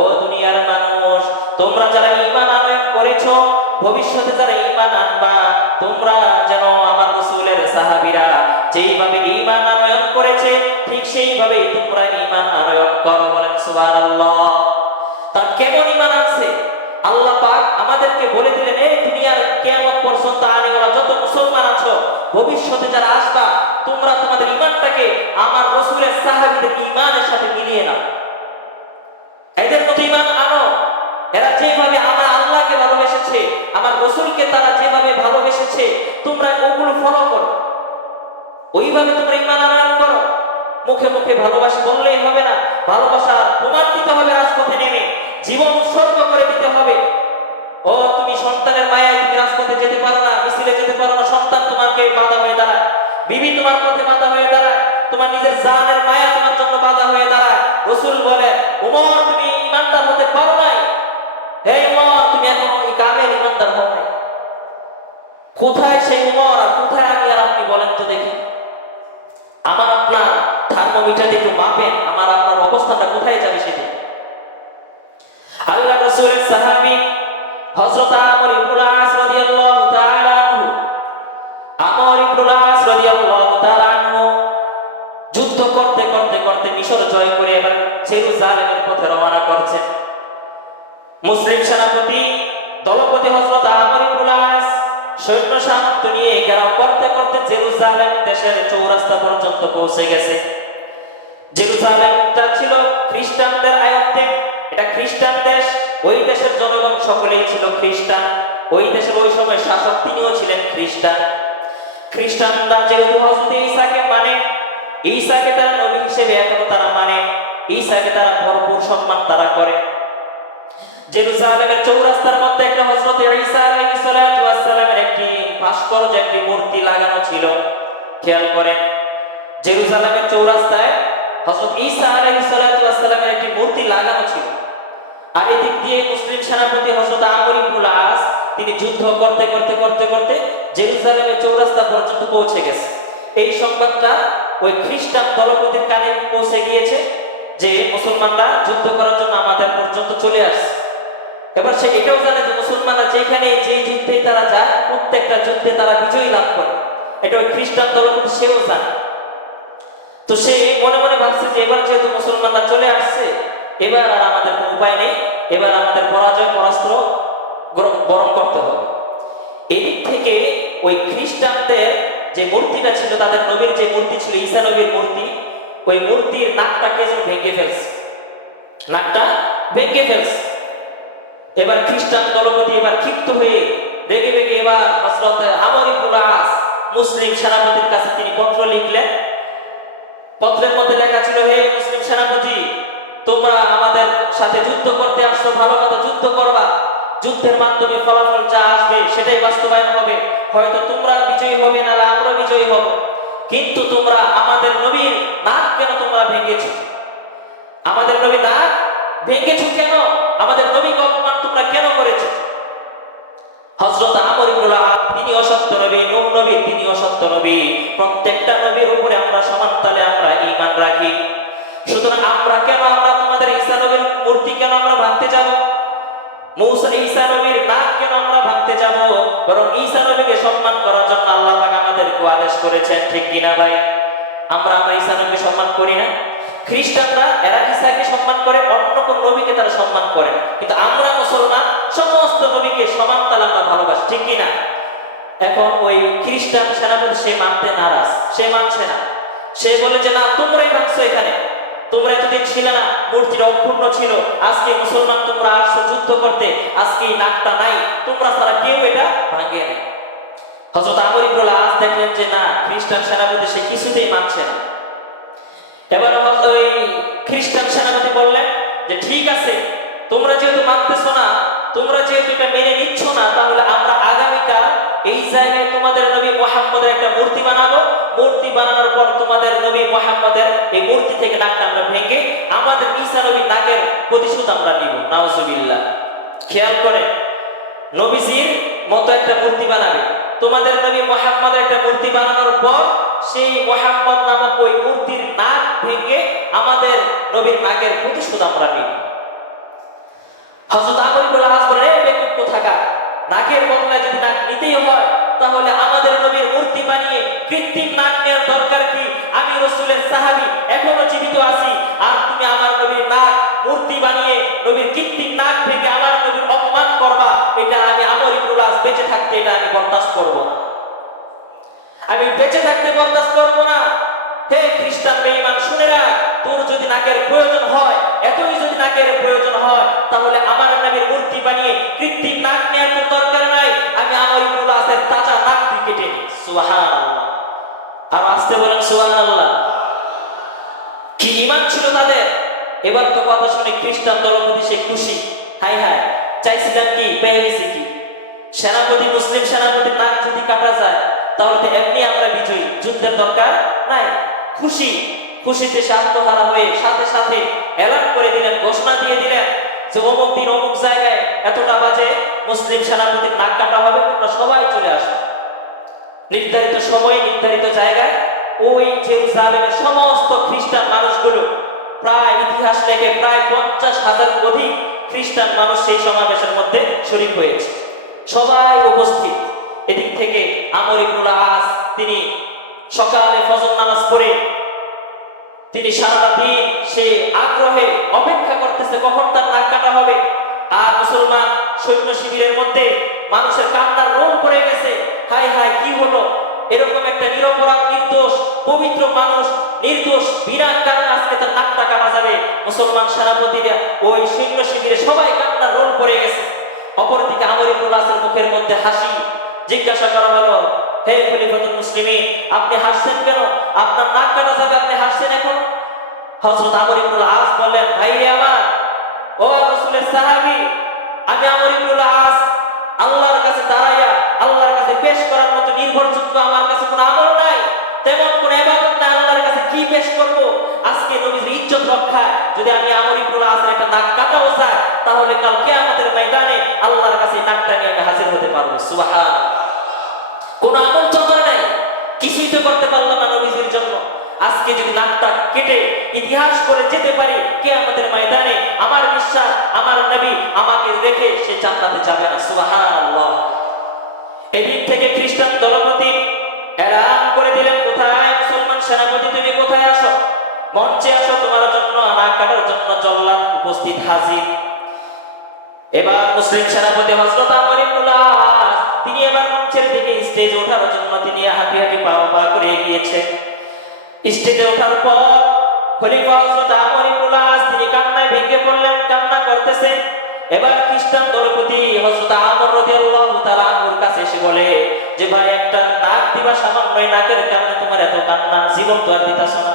ও দুনিয়ার মানুষ, তোমরা যারা ঈমান আনয়ন করেছো, ভবিষ্যতে যারা ঈমান আনবা, তোমরা যেন আমার রাসূলের সাহাবীরা যেইভাবে ঈমান আনয়ন করেছে ঠিক সেইভাবেই তোমরা ঈমান আনয়ন করো। বলেন সুবহানাল্লাহ। তার কেমন ঈমান আছে আল্লাহ পাক আমাদেরকে বলে দিলেন, এই দুনিয়ার কিয়ামত পর্যন্ত আনেওয়ালা যত মুসলমান আছো, ভবিষ্যতে যারা আসবা, তোমরা তোমাদের ঈমানটাকে আমার রাসূলের সাহাবীদের ঈমানের সাথে মিলিয়ে নাও, এদের মতো ঈমান আনো। এরা যেভাবে আমার আল্লাহকে ভালোবেসেছে, আমার রাসূলকে তারা যেভাবে ভালোবেসেছে, তোমরা ওগুলো ফলো করো, ওইভাবে তোমরা ঈমান আনয়ন করো। মুখে মুখে ভালোবাসা বললেই হবে না, ভালোবাসা প্রমাণ দিতে হবে, রাজপথে নেমে জীবন উৎসর্গ করে দিতে হবে। ও তুমি সন্তানের মায়ায় তুমি রাজপথে যেতে পারো না, মিছিলে যেতে পারো না, সন্তান তোমাকে বাধা হয়ে দাঁড়ায়, বিবি তোমার পথে বাধা হয়ে দাঁড়ায়, তোমার নিজের জানের মায়া তোমার জন্য বাধা হয়ে দাঁড়ায়। রাসূল বলে ওমর তুমি ঈমানদার হতে পারো নাই, হে ওমর তুমি এখনো এই কামেল ঈমানদার হও নাই। কোথায় সেই ওমর আর কোথায় আমি আর আপনি বলেন তো দেখি। আমার আপনার থার্মোমিটার একটু মাপেন, আমার আপনার অবস্থাটা কোথায় যাবে সেদিন। আল্লাহ রাসূলের সাহাবী হযরত আমর ইবনুল আস রাদিয়াল্লাহু তাআলা আনহু, আমর ইবনুল আস রাদিয়াল্লাহু তাআলা আনহু যুদ্ধ করতে করতে করতে মিশর জয় করে এবার জেরুজালেমের পথে রওনা করছেন। মুসলিম সেনাপতি দলপতি হযরত আমর ইবনুল আস সৈন্য সামন্ত নিয়ে ঘেরাও করতে করতে জেরুজালেম দেশের চৌরাস্তা পর্যন্ত পৌঁছে গেছে। জেরুজালেমটা ছিল খ্রিস্টানদের আয়ত্তে, এটা খ্রিস্টান দেশ, ওই দেশের জনগণ সকলেই ছিল খ্রিস্টান, ওই দেশের ওই সময় শাসক তিনিও ছিলেন খ্রিস্টান। খ্রিস্টানরা যেহেতু হযরত ঈসাকে মানে, ঈসাকে তারা নবী হিসেবে এখনো তারা মানে, ঈসাকে তারা ভরপুর সম্মান তারা করে। জেরুজালেমের চৌরাস্তার মধ্যে একটা হযরত ঈসা আলাইহিস সালাতু ওয়াস সালামের একটি ভাস্কর্য, একটি মূর্তি লাগানো ছিল। খেয়াল করেন, জেরুজালেমের চৌরাস্তায় হযরত ঈসা আলাইহিস সালাতু ওয়াস সালামের একটি মূর্তি লাগানো ছিল। আর এদিক দিয়ে মুসলিম সেনাপতি হযরত আমর ইবনুল আস তিনি যুদ্ধ করতে করতে করতে করতে জেরুজালেমের চৌরাস্তা পর্যন্ত পৌঁছে গেছে। এই সংবাদটা ওই খ্রিস্টান দলপতির কানে পৌঁছে গিয়েছে যে মুসলমানরা যুদ্ধ করার জন্য আমাদের পর্যন্ত চলে আসছে। এবার সে এটাও জানে যে মুসলমানরা যেখানে যে যুদ্ধে তারা যায়, প্রত্যেকটা যুদ্ধে তারা বিজয়ী লাভ করে, এটা ওই খ্রিস্টান দলপতি সেও জানে। তো সে মনে মনে ভাবছে যে এবার যেহেতু মুসলমানরা চলে আসছে, এবার আর আমাদের কোনো উপায় নেই, এবার আমাদের পরাজয় পরাস্ত্র বরণ করতে হবে। এদিক থেকে ওই খ্রিস্টানদের যে মূর্তিটা ছিল, তাদের নবীর যে মূর্তি ছিল, ঈসা নবীর মূর্তি, ওই মূর্তির নাকটাকে যেন ভেঙে ফেলছে, নাকটা ভেঙে ফেলছে। এবার খ্রিস্টান দলপতি এবার ক্ষিপ্ত হয়ে রেগে রেগে এবার হযরত আমর ইবনুল আস মুসলিম সেনাপতির কাছে তিনি পত্র লিখলেন। পত্রের মধ্যে লেখা ছিল, হে মুসলিম সেনাপতি, তোমরা আমাদের সাথে যুদ্ধ করতে আসছো, ভালো কথা, যুদ্ধ করবা, যুদ্ধের মাধ্যমে ফলাফল যা আসবে সেটাই বাস্তবায়ন হবে, হয়তো তোমরা বিজয়ী হবে না, আমরা বিজয়ী হব, কিন্তু তোমরা আমাদের নবীর নাক কেন তোমরা ভেঙেছো? আমাদের নবীর নাক ভেঙেছো কেন? আমাদের নবীকে অপমান তোমরা কেন করেছো? হযরত আমর ইবনুল আস তিনি অসত্য নবী, নূহ নবী তিনি অসত্য নবী, প্রত্যেকটা নবীর উপরে আমরা সমান তালে আমরা ঈমান রাখি, সুতরাং আমরা তোমাদের ঈসা নবীর মূর্তি কেন আমরা ভাঙতে যাব? ঈসা নবীর নাক কেন আমরা ভাঙতে যাব? বরং ঈসা নবীকে সম্মান করার জন্য আল্লাহ পাক আমাদেরকে আদেশ করেছেন, ঠিক কিনা ভাই? আমরা ঈসা নবীকে সম্মান করি না? খ্রিস্টানরা এরা ঈসাকে সম্মান করে, অন্য কোন নবীকে তারা সম্মান করে না, কিন্তু আমরা মুসলমান সমস্ত নবীকে সমান তালে আমরা ভালোবাসি, ঠিক কিনা? এখন ওই খ্রিস্টান সেনাপতি সে মানতে নারাজ, সে মানছে না, সে বলে যে না তোমরাই ভাঙছো, এখানে তোমরা এতদিন ছিলে না, মূর্তিটা অক্ষুণ্ণ ছিল, আজকে মুসলমান তোমরা আসছো যুদ্ধ করতে, আজকে এই নাকটা নাই, তোমরা তারা কেউ এটা ভাঙিয়ে নেয়। হযরত আমর ইবনুল আস দেখলেন যে না, খ্রিস্টান সেনাপতি সে কিছুতেই মানছে না। এবার ওই খ্রিস্টান সেনাপতি বললেন যে ঠিক আছে, তোমরা যেহেতু মানতেছো না, তোমরা যেহেতু এটা মেনে নিচ্ছ না, তাহলে আমরা আগামীকাল এই জায়গায় তোমাদের নবী মুহাম্মদের একটা মূর্তি বানাবো। মূর্তি বানানোর পর তোমাদের নবী মুহাম্মদের এই মূর্তি থেকে নাকটা আমরা ভেঙে আমাদের ঈসা নবীর নাকের প্রতিশোধ আমরা নিব। নাউজুবিল্লাহ। খেয়াল করে, নবীজির মতো একটা মূর্তি বানাবে, তোমাদের নবী মুহাম্মদের একটা মূর্তি বানানোর পর সেই মুহাম্মদ নামক ওই মূর্তির নাক ভেঙে আমাদের নবীর নাকের প্রতিশোধ আমরা নিব। হযরত আমর ইবনুল আস বলেন, এই বেকুব কোথাকার, নাকের বদলে যদি নাক নিতেই হয় তাহলে আমাদের নবীর মূর্তি বানিয়ে কৃত্রিম নাক নেওয়ার দরকার কি? আমি রাসূলের সাহাবী, এখনো জীবিত আছি, আর তুমি আমার নবীর নাক মূর্তি বানিয়ে নবীর কৃত্রিম নাক ভেঙে আমার নবীর অপমান করবা, এটা আমি আমর ইবনুল আস বেঁচে থাকতে এটা আমি বরদাস্ত করব না। আমি বেঁচে থাকতে বরদাস্ত করব না। হে খ্রিস্টান বেঈমান, শুনে রাখ, তোর যদি নাকের প্রয়োজন হয়, এতই যদি নাকের প্রয়োজন হয়, তাহলে আমার নবীর মূর্তি বানিয়ে কৃত্রিম নাক নেওয়ার কোনো দরকার নাই, আমি আমর ইবনুল আসের তাজা নাক কেটে নিই। সুবহানাল্লাহ। আর আসতে বলেন সুবহানাল্লাহ। কি ঈমান ছিল তাদের! এবার তো কথা শুনে খ্রিস্টান দলপতি সে খুশি, হাই হাই, চাইছিলাম কি, পেয়ে গেছি কি। সেনাপতি, মুসলিম সেনাপতির নাক যদি কাটা যায় তাহলে তো এমনি আমরা বিজয়ী, যুদ্ধের দরকার নাই। খুশি, খুশিতে সে আত্মহারা হয়ে সাথে সাথে এলান করে দিলেন, ঘোষণা দিয়ে দিলেন যে অমুক দিন অমুক জায়গায় এতটা বাজে মুসলিম সেনাপতির নাক কাটা হবে, তোমরা সবাই চলে আসবে। নির্ধারিত সময়ে নির্ধারিত জায়গায় ওই জেরুজালেমের সমস্ত খ্রিস্টান মানুষগুলো, প্রায় ইতিহাস লেখে প্রায় 50,000 অধিক খ্রিস্টান মানুষ সেই সমাবেশের মধ্যে শরীক হয়েছে, সবাই উপস্থিত। এদিক থেকে আমর ইবনুল আস তিনি সকালে ফজর নামাজ পড়ে তিনি সারাটা দিন সে আগ্রহে অপেক্ষা করতেছে কখন তার নাক কাটা হবে। আর মুসলমান সৈন্য শিবিরের মধ্যে মানুষের কান্নার রোল পড়ে গেছে, হাই হাই কি হলো, এরকম একটা নিরপরাধ নির্দোষ পবিত্র মানুষ, নির্দোষ বিনা কারণে আজকে তার নাকটা কাটা যাবে। মুসলমান সেনাপতিরা ওই সৈন্য শিবিরে সবাই কান্নার রোল পড়ে গেছে। অপরদিকে আমর ইবনুল আসের মুখের মধ্যে হাসি। জিজ্ঞাসা করা হলো, হে খলিফাতুল মুসলিমিন, আপনি হাসছেন কেন? আপনার নাক কাটা যাবে, আপনি হাসছেন এখন? হযরত আমর ইবনুল আস বললেন, ভাই আমার, ও রাসূলের সাহাবী, আমি আমর ইবনুল আস আল্লাহর কাছে দাঁড়াইয়া আল্লাহর কাছে পেশ করার মতো নির্ভরযোগ্য আমার কাছে কোনো আমল নাই, তেমন কোনো ইবাদত নাই, আল্লাহর কাছে কি পেশ করব? আজকে নবীর ইজ্জত রক্ষায় যদি আমি আমর ইবনুল আসের একটা নাক কাটাও চাই, তাহলে কাল কিয়ামতের ময়দানে আল্লাহর কাছে নাকটা নিয়ে আমি হাজির হতে পারবো। সুবহানাল্লাহ। কোন আমল চলে নাই, কিছুই তো করতে পারলাম না নবীজির জন্য। আজকে যদি নাকটা কেটে ইতিহাস করে যেতে পারি কিয়ামতের ময়দানে, আমার বিশ্বাস আমার নবী আমাকে রেখে সে জান্নাতে যাবে না। সুবহানাল্লাহ। এদিক থেকে খ্রিস্টান দলপতি এলান করে দিলেন, কোথায় মুসলমান সেনাপতি, তুমি কোথায় আসো, মঞ্চে আসো, তোমার জন্য নাক কাটার জন্য জল্লাদ উপস্থিত হাজির। এবার মুসলিম সেনাপতি হযরত আমর ইবনুল আস তিনি এবার মঞ্চের দিকে স্টেজে ওঠার জন্য তিনি হাঁটি হাঁটি পা পা করে এগিয়েছে। স্টেজে ওঠার পর খলিফা হযরত আমর ইবনুল আস তিনি কান্নায় ভেঙে পড়লেন, কান্না করতেছেন। এবার খ্রিস্টান দলপতি হযরত আমর রাদিয়াল্লাহু তাআলা আনহুর কাছে এসে বলে যে ভাই, একটা নাক দিবা, সামান্য নাকের কারণে তোমার এত কান্না, জীবন তো আর দিতাছ না,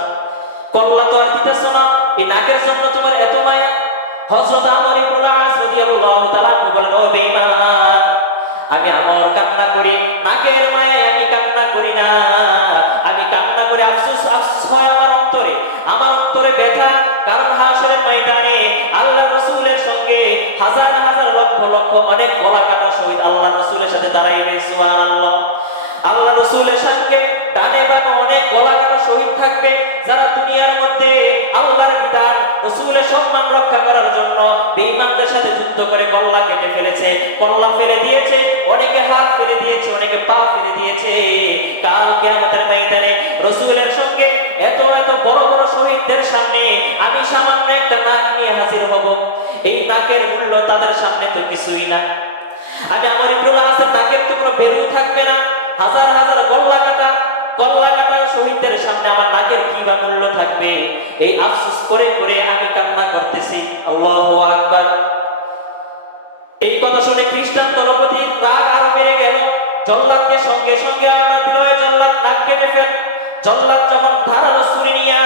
কল্লা তো আর দিতাছ না, এই নাকের জন্য তোমার এত মায়া। হযরত আমর ইবনুল আস রাদিয়াল্লাহু তাআলা আনহু বলেন, ও বেঈমান, আমি আমর কান্না করি নাকের মায়ায়, আমি কান্না করি না, আমি কান্না করে আফসোস, আফসোস হয় আমার অন্তরে, আমার অন্তরে ব্যথা। কারণ হাশরের ময়দানে আল্লাহর রাসূলের সঙ্গে হাজার হাজার লক্ষ লক্ষ অনেক গলা কাটা শহীদ আল্লাহর রাসূলের সাথে দাঁড়াইবে। সুবহানাল্লাহ। আল্লাহর রাসূলের সঙ্গে ডানে বামে অনেক গলা কাটা শহীদ থাকবে, যারা দুনিয়ার মধ্যে আল্লাহর বিধান রাসূলের সম্মান রক্ষা করার জন্য বেঈমানদের সাথে যুদ্ধ করে গলা কেটে ফেলেছে, কল্লা ফেলে দিয়েছে, অনেকে হাত ফেলে দিয়েছে, অনেকে পা ফেলে দিয়েছে। কাল কিয়ামতের ময়দানে রাসূলের সঙ্গে এত এত বড় বড় শহীদদের সামনে আমি সামান্য একটা নাক নিয়ে হাজির হব। এই নাকের মূল্য তাদের সামনে তো কিছুই না। আমি আমর ইবনুল আসের নাকের তো কোনো ভ্যালু থাকবে না। হাজার হাজার গলা কাটা শহীদদের সামনে আমার নাকের কি বা মূল্য থাকবে, এই আফসোস করে করে আমি কান্না করতেছি। আল্লাহু আকবার। এই কথা শুনে খ্রিস্টান দলপতির রাগ আরো বেড়ে গেল। জল্লাদকে সঙ্গে সঙ্গে আওড়া দিল, জল্লাদ নাক কেটে ফেল। জল্লাদ যখন ধারালো ছুরি নিয়ে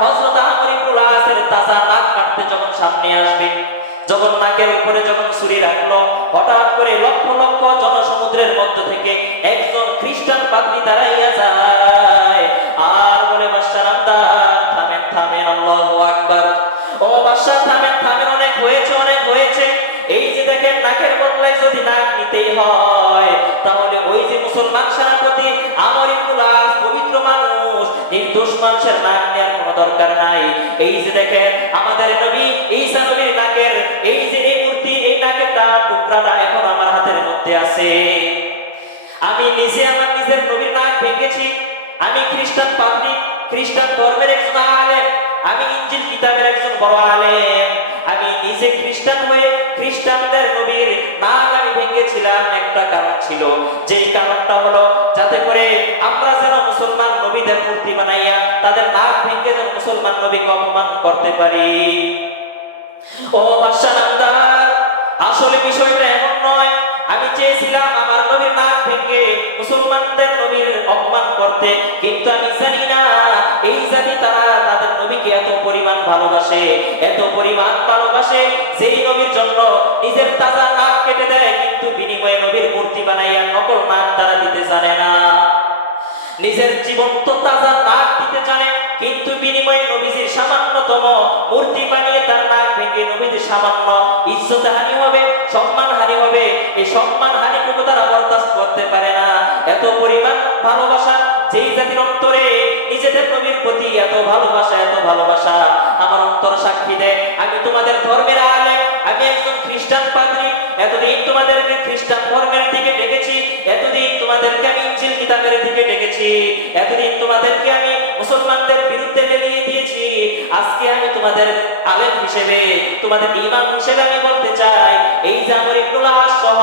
হযরত আমর ইবনে আসের তাজা নাক কাটতে যখন সামনে আসবে, যখন নাকের উপরে যখন ছুরি রাখলো, হঠাৎ করে লক্ষ লক্ষ জনসমুদ্রের মধ্য থেকে একজন খ্রিস্টান পাদ্রী দাঁড়াইয়া যায় আর বলে, বাদশাহ নামদার, থামেন থামেন, আল্লাহু আকবার। ও বাদশাহ, থামেন থামেন, অনেক হয়েছে অনেক হয়েছে। এই যে দেখেন, নাকের বদলায় যদি নাক নিতেই হয়, তাহলে ওই যে মুসলমান সেনাপতি আমর ইবনে আস, পবিত্র মানুষ, নির্দোষ মানুষের নাক নেওয়ার কোনো দরকার নাই। এই যে দেখেন, আমাদের নবী ঈসা নবীর নাকের এই যে এই মূর্তি, এই নাকের টুকরাটা এখন আমার হাতের মধ্যে আছে। আমি নিজে আমার নিজের নবীর নাক ভেঙেছি। আমি খ্রিস্টান পাদ্রী, খ্রিস্টান ধর্মের একজন আলেম, আমি ইনজিল কিতাবের একজন বড় আলেম। আমি নিজে খ্রিস্টান হয়ে খ্রিস্টানদের নবীর নাক আমি ভেঙেছিলাম। একটা কারণ ছিল, যেই কারণটা হলো যাতে করে আমরা যেন মুসলমান নবীদের মূর্তি বানাইয়া তাদের নাক ভেঙে যেন মুসলমান নবীকে অপমান করতে পারি। ও বাদশাহ নামদার, আসলে বিষয়টা এমন নয়। আমি চেয়েছিলাম আমার নবীর নাক ভেঙে মুসলমানদের নবীর অপমান করতে, কিন্তু আমি জানি না এই জাতি তারা তাদের নবীকে এত পরিমাণ ভালোবাসে, এত পরিমাণ ভালোবাসে, যেই নবীর জন্য নিজের তাজা নাক কেটে দেয়, কিন্তু বিনিময়ে নবীর মূর্তি বানাইয়া নকল নাক তারা দিতে জানে না। নিজের জীবন্ত তাজা নাক দিতে জানে, কিন্তু বিনিময়ে নবীজির সামান্যতম মূর্তি বানিয়ে তার নাক ভেঙে নবীজির সামান্য ইজ্জত হানি হবে, সম্মান হানি হবে। এই সম্মান হানিটুকু তারা বরদাস্ত করতে পারে না। এত পরিমাণ ভালোবাসা যেই জাতির অন্তরে নিজেদের নবীর প্রতি এত ভালোবাসা, এত ভালোবাসা, আমার অন্তর সাক্ষী দেয়। আমি তোমাদের ধর্মের আলেম, আমি একজন খ্রিস্টান পাদ্রী। এতদিন তোমাদেরকে খ্রিস্টান ধর্মের দিকে ডেকেছি, এতদিন তোমাদেরকে আমি ইনজিল কিতাবের দিকে ডেকেছি, এতদিন তোমাদেরকে আমি মুসলমানদের বিরুদ্ধে লেলিয়ে দিয়েছি। আজকে আমি তোমাদের আলেম হিসেবে, তোমাদের ইমাম হিসেবে আমি বলতে চাই, এই যে আমর ইবনে আস সহ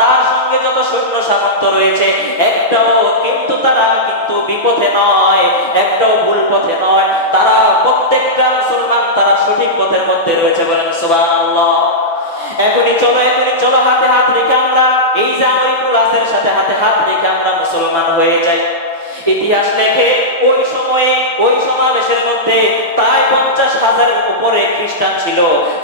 তার সঙ্গে যত সৈন্য সামন্ত রয়েছে, একটাও কিন্তু তারা কিন্তু বিপথে নয়, একটাও ভুল পথে নয়। তারা প্রত্যেকটা মুসলমান, তারা সঠিক পথের মধ্যে রয়েছে। বলেন সুবহানাল্লাহ। এখনই চলো হাতে হাত রেখে আমরা এই যে আমর ইবনে আসের সাথে হাতে হাত রেখে আমরা মুসলমান হয়ে যাই। ইতিহাস লেখে ওই সময়ে ওই সমাবেশের মধ্যে প্রায় 50,000 উপরে খ্রিস্টান ছিল,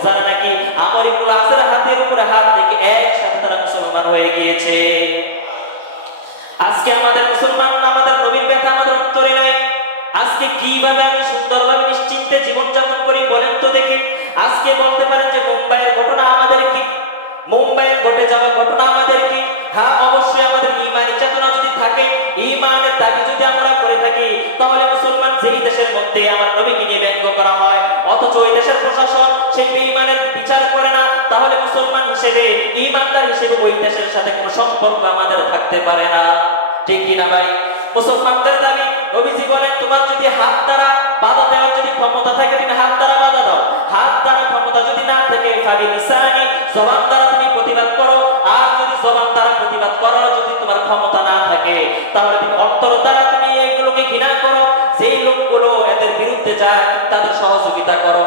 যারা নাকি আমর ইবনে আসের হাতের উপরে হাত রেখে একসাথে তারা মুসলমান হয়ে গিয়েছে। আজকে আমাদের মুসলমান, আমাদের নবীর ব্যথা আমাদের অন্তরে নাই। আজকে কিভাবে আমি সুন্দরভাবে নিশ্চিন্তে জীবনযাপন করি বলেন তো দেখি। আজকে বলতে পারেন যে মুম্বাইয়ের ঘটনা আমাদের কি, মুম্বাইয়ে ঘটে যাওয়া ঘটনা আমাদের কি? হ্যাঁ, অবশ্যই আমাদের ঈমানি চেতনা যদি থাকে, ঈমানের দাবি যদি আমরা করে থাকি, তাহলে মুসলমান যেই দেশের মধ্যে আমার নবীকে নিয়ে ব্যঙ্গ করা হয়, অথচ ওই দেশের প্রশাসন সেই ঈমানের বিচার করে না, তাহলে মুসলমান হিসেবে, ঈমানদার হিসেবে ওই দেশের সাথে কোনো সম্পর্ক আমাদের থাকতে পারে না। ঠিক কি না ভাই? মুসলমানদের দাবি, নবীজি বলেন, তোমার যদি হাত দ্বারা বাধা দেওয়ার যদি ক্ষমতা থাকে, তুমি হাত দ্বারা বাধা দাও। হাত দ্বারা ক্ষমতা যদি না থাকে, ফাবি লিসানি, জবান দ্বারা তুমি প্রতিবাদ করো। আর যদি জবান দ্বারা প্রতিবাদ করার যদি তোমার ক্ষমতা না থাকে, তাহলে তুমি অন্তর দ্বারা তুমি এইগুলোকে ঘৃণা করো। যেই লোকগুলো এদের বিরুদ্ধে যায়, তাদের সহযোগিতা করো।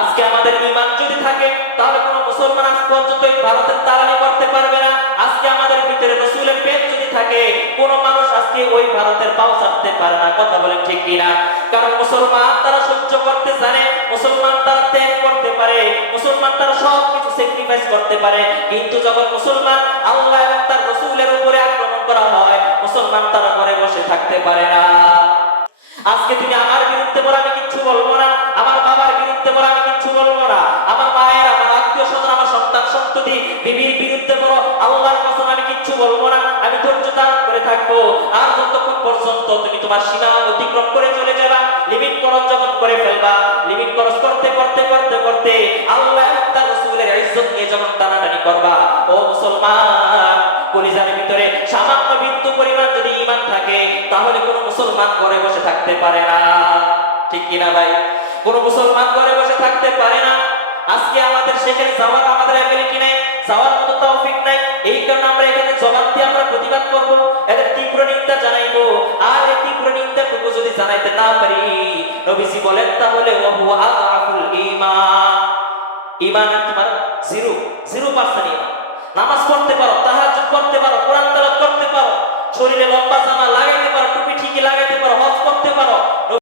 আজকে আমাদের ঈমান যদি থাকে, তাহলে কোন মুসলমান আজ পর্যন্ত ভারতের দালালি করতে পারবে না। আজকে আমাদের ভিতরে রাসূলের প্রেম যদি থাকে, কোন মানুষ আজকে ওই ভারতের পাও চাটতে পারে না। কথা বলেন ঠিক কিনা? কারণ মুসলমান তারা সহ্য করতে জানে, মুসলমান তারা ত্যাগ করতে পারে, মুসলমান তারা সবকিছু স্যাক্রিফাইস করতে পারে। কিন্তু যখন মুসলমান আল্লাহ এবং তার রাসূলের উপরে আক্রমণ করা হয়, মুসলমান তারা ঘরে বসে থাকতে পারে না। আজকে তুমি আমার বিরুদ্ধে বলো, আমি কিচ্ছু বলবো না। আমার বাবার বিরুদ্ধে বলো, আমি কিচ্ছু বলবো না। আমার মায়ের, আমার আত্মীয় স্বজন, আমার সন্তান সন্ততি, বিবির বিরুদ্ধে বলো, আল্লাহর কসম আমি কিচ্ছু বলবো না। আমি ধৈর্য ধারণ করে থাকবো। আর যতক্ষণ পর্যন্ত তুমি তোমার সীমা অতিক্রম করে চলে যাবা, লিমিট ক্রস যখন করে ফেলবা, লিমিট ক্রস করতে করতে করতে করতে আল্লাহ এবং তার রাসূলের ইজ্জত নিয়ে যখন টানাটানি করবা, ও মুসলমান, কলিজার ভিতরে সামান্য বিন্দু পরিমাণ যদি ঈমান থাকে, তাহলে কোন মুসলমান ঘরে বসে থাকতে পারে না। ঠিক কিনা ভাই? কোন মুসলমান ঘরে বসে থাকতে পারে না। আজকে আমাদের সেখানে যাওয়ার আমাদের অ্যাবিলিটি নাই, যাওয়ার মতো তৌফিক নাই। এই কারণে আমরা এখানে জবাব দিয়ে আমরা প্রতিবাদ করব, এদের তীব্র নিন্দা জানাইবো। আর এই তীব্র বলেন তাহলে ওয়া আদাফুল ঈমান, ঈমানের তোমার 0% ঈমান। নামাজ পড়তে পারো, তাহাজ্জুদ করতে পারো, কোরআন তেলাওয়াত করতে পারো, শরীরে লম্বা জামা লাগাইতে পারো, টুপি ঠিকই